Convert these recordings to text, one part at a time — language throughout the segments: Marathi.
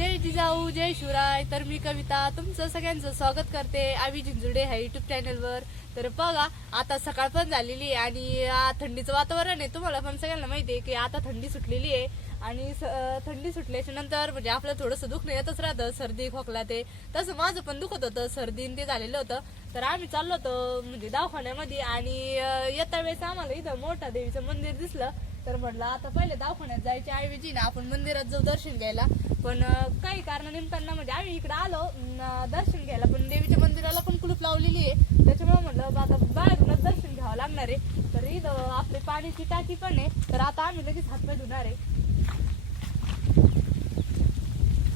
जय जिजाऊ जय शिवराय. तर मी कविता तुमचं सगळ्यांचं स्वागत करते. आम्ही झिंजुडे ह्या युट्यूब चॅनलवर तर बघा आता सकाळ पण झालेली आहे आणि थंडीचं वातावरण आहे. तुम्हाला पण सगळ्यांना माहिती आहे की आता थंडी सुटलेली आहे. आणि स- थंडी सुटल्याच्या नंतर म्हणजे आपलं थोडंसं दुखणं येतच राहतं. सर्दी खोकला ते. तसं माझं पण दुखत होतं. सर्दी ते झालेलं होतं. तर आम्ही चाललो होतो म्हणजे दवाखान्यामध्ये आणि येत्या वेळेस आम्हाला इथं मोठा देवीचं मंदिर दिसलं. तर म्हटलं आता पहिले दवाखान्यात जायच्या ऐवजी ना आपण मंदिरात जाऊ दर्शन घ्यायला. पण काही कारणानिमित्तानं म्हणजे आम्ही इकडे आलो दर्शन घ्यायला. पण देवीच्या मंदिराला पण कुलूप लावलेली आहे. त्याच्यामुळे म्हटलं आता बाहेरूनच दर्शन घ्यावं लागणार आहे. तर इथं आपली पाण्याची टाकी पण आहे. तर आता आम्ही लगेच हातपाय धुणार आहे.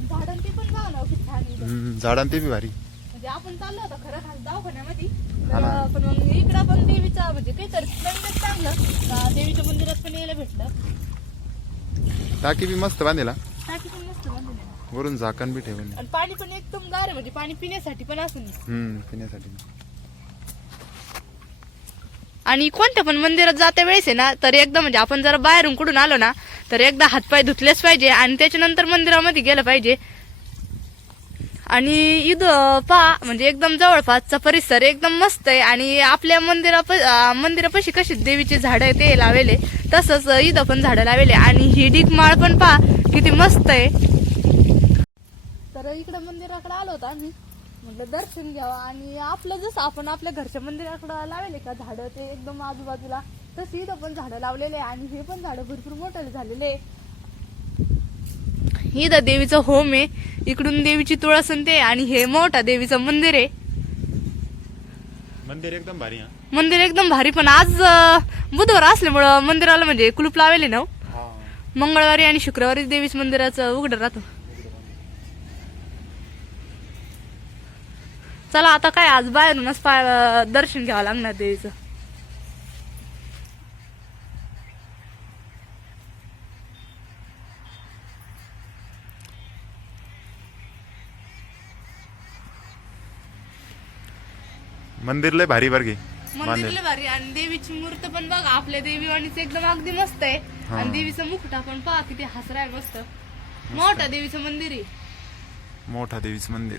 झाडं ते पण बघा ना छान इथं. हम्म, झाडां ते बी भारी. म्हणजे आपण चाललो होतो खरं खास दवाखान्यामध्ये. हा. पण मग इकडं पण देवीचा म्हणजे चांगलं. देवीच्या मंदिरात पण यायला भेटलं? टाकी बी मस्त बांधेला टाकी पण मस्त बांधलेली आहे. वरून झाकण बी ठेवून. आणि पाणी पण एकदम गार आहे म्हणजे पाणी पिण्यासाठी पण असून हम्म पिण्यासाठी. आणि कोणत्या पण मंदिरात जात्या वेळेस आहे ना तर एकदा म्हणजे आपण जर बाहेरून कुठून आलो ना तर एकदा हातपाय धुतलेच पाहिजे आणि त्याच्यानंतर मंदिरामध्ये गेलं पाहिजे. आणि इथं पहा म्हणजे एकदम जवळपासचा परिसर एकदम मस्त आहे. आणि आपल्या मंदिराप अं, मंदिरापाशी कशी देवीचे झाडं आहे ते लावेले तसंच इथं पण झाडं लावेले. आणि ही डीक माळ पण पहा किती मस्त आहे. तर इकडं मंदिराकडे आलो होतो आम्ही. म्हटलं दर्शन घ्यावं. आणि आपलं जसं आपण आपल्या घरच्या मंदिराकडं लावले का झाडं ते एकदम आजूबाजूला तशी इथं पण झाडं लावलेले आणि हे पण झाडं भरपूर मोठे झालेले. इथं देवीचं होम आहे. इकडून देवीची तुळस ते आणि हे मोठा देवीचं मंदिर आहे. मंदिर एकदम भारी हा. मंदिर एकदम भारी पण आज अं, बुधवार असल्यामुळं मंदिराला म्हणजे कुलूप लावेले ना हो. मंगळवारी आणि शुक्रवारी देवीच मंदिराचं उघडं राहतं. चला आता काय आज बाहेरूनच दर्शन घ्यावं लागणार देवीचं. मंदिर लय भारी बरगे मंदिर लय भारी. आणि देवीची मूर्त पण बघा आपल्या देवी वाणीच एकदम अगदी मस्त आहे. आणि देवीचा मुकुटा पण पहा किती हसराय मस्त. मोठा देवीचं मंदिर आहे. मोठा देवीचं मंदिर.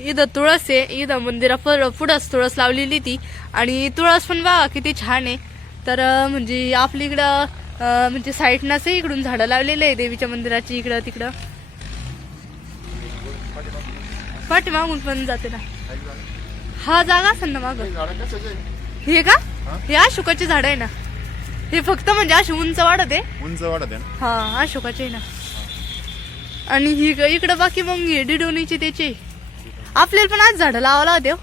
इथं तुळस आहे. इथं मंदिरा पुढंच तुळस लावलेली ती. आणि तुळस पण बघा किती छान आहे. तर म्हणजे आपल्या इकडं म्हणजे साईडनंच इकडून झाडं लावलेले आहे देवीच्या मंदिराची इकडं तिकडं पाठीमागून पण जाते ना. हा जागा असेल ना माग. हे का? हे अशोकाचे झाड आहे ना. हे फक्त म्हणजे अशी उंच वाढत आहे. उंच वाढत आहे हा अशोकाचे आहे ना. आणि ही इकडं बाकी मग हे डिडोनीचे त्याचे. आपल्याला पण आज झाडं लावायला होते हो.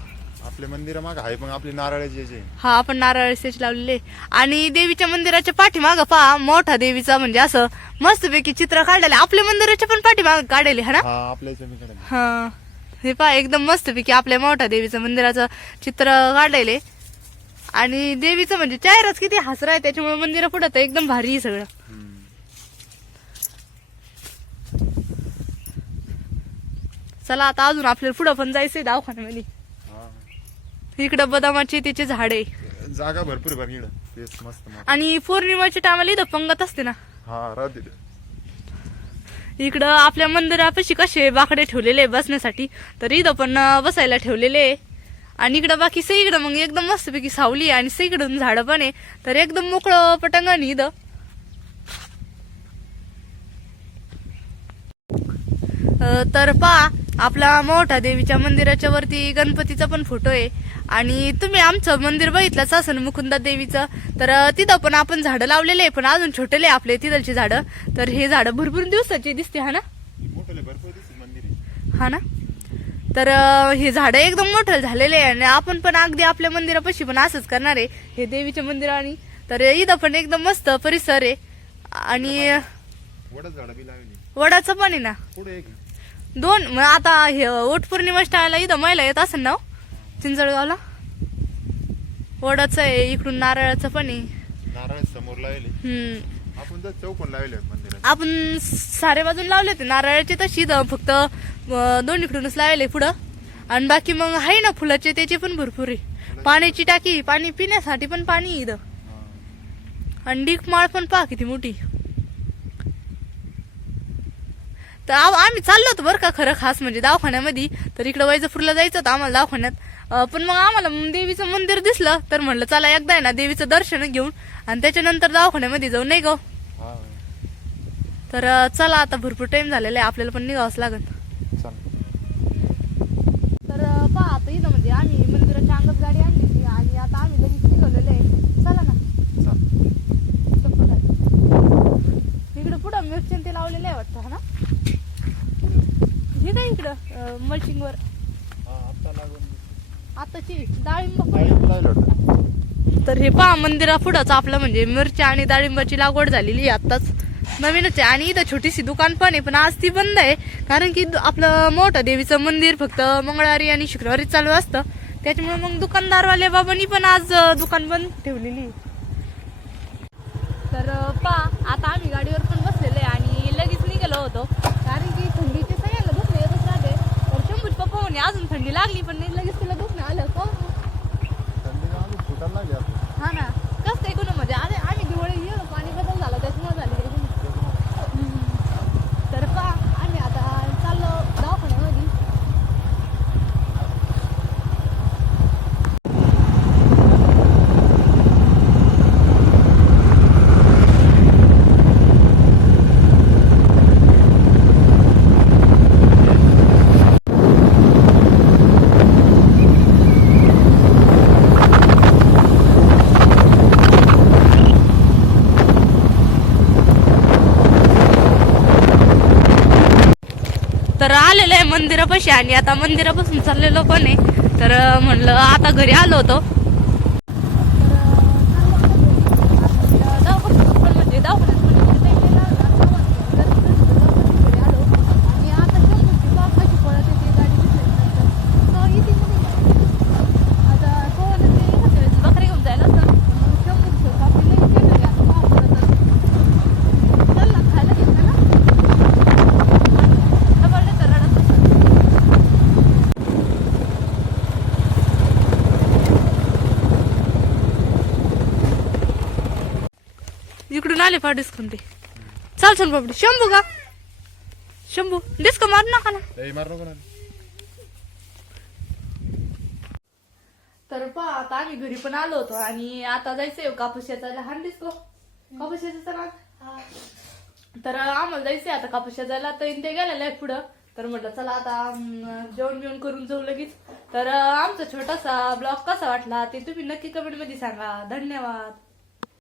आपल्या मंदिरा माग आहे पण आपले नारळाचे हा आपण नारळ त्याचे लावलेले आणि देवीच्या मंदिराच्या पाठीमागं पहा मोठा देवीचा म्हणजे असं मस्तपैकी चित्र काढलेलं. आपल्या मंदिराच्या पण पाठीमागं काढलेले हा ना? आपल्या हा. हे पहा एकदम मस्तपैकी आपल्या मोठ्या देवीचं मंदिराचं चित्र काढलेले. आणि देवीचं म्हणजे चेहराच किती हसरा आहे त्याच्यामुळे मंदिरा पुढं तर एकदम भारी आहे सगळं. चला आता अजून आपल्याला पुढं पण जायचंय दवाखान्यामध्ये. इकडं बदामाचे त्याचे झाड जागा भरपूर तेच आणि पौर्णिमाच्या टायमाला इथं पंगत असते ना. हा. इकडं आपल्या मंदिरापाशी कसे बाकडे ठेवलेले आहे बसण्यासाठी तर इथं पण बसायला ठेवलेले आहे. आणि इकडं बाकी सगळीकडं मग एकदम मस्तपैकी सावली आहे आणि सगळीकडून झाडं पण आहे. तर एकदम मोकळं पटंगण इथं. तर पहा आपला मोठा देवीच्या मंदिराच्या वरती गणपतीचा पण फोटो आहे. आणि तुम्ही आमचं मंदिर बघितलंच असेल मुकुंदा देवीचं तर तिथं पण आपण झाडं लावलेले आहे पण अजून छोटेले आहे आपले तिथलचे झाडं. तर हे झाडं भरपूर दिवसाचे दिसते हा ना? मंदिर. हा ना? तर हे झाडं एकदम मोठं झालेले आहे आणि आपण पण अगदी आपल्या मंदिरापाशी पण असंच करणार आहे. हे देवीच्या मंदिराने. तर इथं पण एकदम मस्त परिसर आहे. आणि वडच पण आहे ना? दोन मग आता हे वट पौर्णिमा टाळायला इथं महिला येत असेल ना हो? चिंचळगावला? वडाचं आहे इकडून नारळाचं पण आहे. नारळ समोर लावले. हम्म. आपण जर चौकोन लावले मंदिरात. आपण सारे बाजून लावले होते नारळाचे तशी इथं फक्त अं, दोन्हीकडूनच लावले पुढं. आणि बाकी मग आहे ना फुलाचे त्याचे पण भरपूर आहे. पाण्याची टाकी पाणी पिण्यासाठी पण पाणी आहे इथं. आणि माळ पण पहा किती मोठी. तर आम्ही चाललो होतो बरं का खरं खास म्हणजे दवाखान्यामध्ये. तर इकडं वैजपूरला जायचं होतं आम्हाला दवाखान्यात. पण मग आम्हाला देवीचं मंदिर दिसलं. तर म्हणलं चला एकदा आहे ना देवीचं दर्शन घेऊन आणि त्याच्यानंतर दवाखान्यामध्ये जाऊ नाही गो? तर चला आता भरपूर टाइम झालेला आहे. आपल्याला पण निघावंच लागेल. तर पहा आता इथं म्हणजे आम्ही मंदिराच्या अंगात गाडी आणली होती आणि आता आम्ही लगेच निघालेलो आहे. चला ना. इकडं पुढं ते लावलेलं आहे वाटतं ना? हे काय इकडं? मल्चिंग वर. आता लागून. आताची डाळिंब तर हे पहा मंदिरा पुढंच आपलं म्हणजे मिरची आणि डाळिंबाची लागवड झालेली आहे आत्ताच. नवीनच आहे. आणि इथं छोटीशी दुकान पण आहे पण आज ती बंद आहे. कारण की आपलं मोठं देवीचं मंदिर फक्त मंगळवारी आणि शुक्रवारी चालू असतं. त्याच्यामुळे मग दुकानदारवाल्या बाबांनी पण आज दुकान बंद ठेवलेली. तर पहा आता आम्ही गाडीवर पण बसलेलो आहे आणि लगेच निघालो होतो. कारण की थंडीचे सगळ्यांना दुखणे येतच राहते म्हणे अजून थंडी लागली पण नाही लगेच तुला दुखणं आलं का? थंडी फुटायला लागली आता. हा ना. कसं काय कोण म्हणजे अरे आम्ही दिवाळी गेलो पाणी बदल झाला त्याच्यामुळे झाली काही तर पा आम्ही आता चाललो दवाखान्यामध्ये तर आलेलो आहे मंदिरापाशी आणि आता मंदिरापासून चाललेलो पण आहे? तर म्हणलं आता घरी आलो होतो बकरी घेऊन जायला चल ना खायला घेतलं ना डबल तर रडत बसत. इकडून आले पा डिस्को ते. चाल चल बाबडी. शंभू का शंभू डिस्को मार नका ना. ए मार नको ना. तर पहा आता आम्ही घरी पण आलो होतो आणि आता जायचंय कापूस याचा लहान डिस्को कापूस याचा ना तर आम्हाला जायचंय आता कापूस याचायला तर ते गेलेलं आहे पुढं. तर म्हटलं चला आता जेवण बिवण करून जाऊ लगेच. तर आमचा छोटासा ब्लॉग कसा वाटला ते तुम्ही नक्की कमेंटमध्ये सांगा. धन्यवाद.